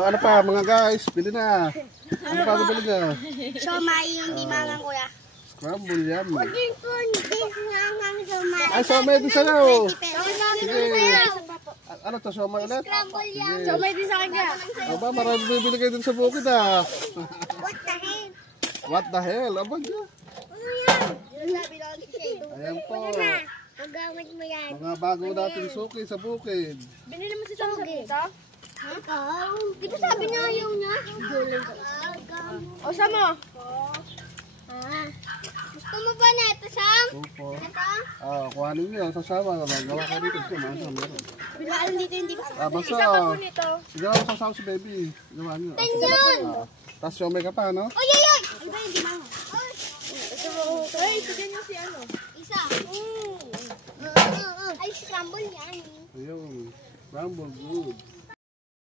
Ano pa mga guys, bili na. Ano pa bili na? Siomay yung di mangang kuya. Scramble yan. Puding kundis mangang siomay. Ay, siomay din sa'yo. 20 pesos. Sige. Ano to, siomay ulit? Scramble yan. Sige. Din sa kanya. Aba, marami bibili kayo din sa bukid ah. What the hell? What the hell? Aba, dyan. Ano yan? Yung sabi lang siya. Ayan po. Magamit mo yan. Mga bago nating suki sa bukid. Binili mo si Sam sa dito? Ikaw? Di ba sabi niya ayaw niya? O, Samo? Gusto mo ba na ito, Sam? Opo. Ito? Kuhanin niyo. Sasama. Gawa ka dito. Bilaan dito hindi ba? Basta. Isa pa po nito. Gawa mo sasama si baby. Gawa niyo. Tanyan! Tapos siomay ka pa, no? Oy, oy, oy! Iba hindi mango. Ay, sige niyo si ano? Isa. Ay, scramble yan. Ayun. Scramble good.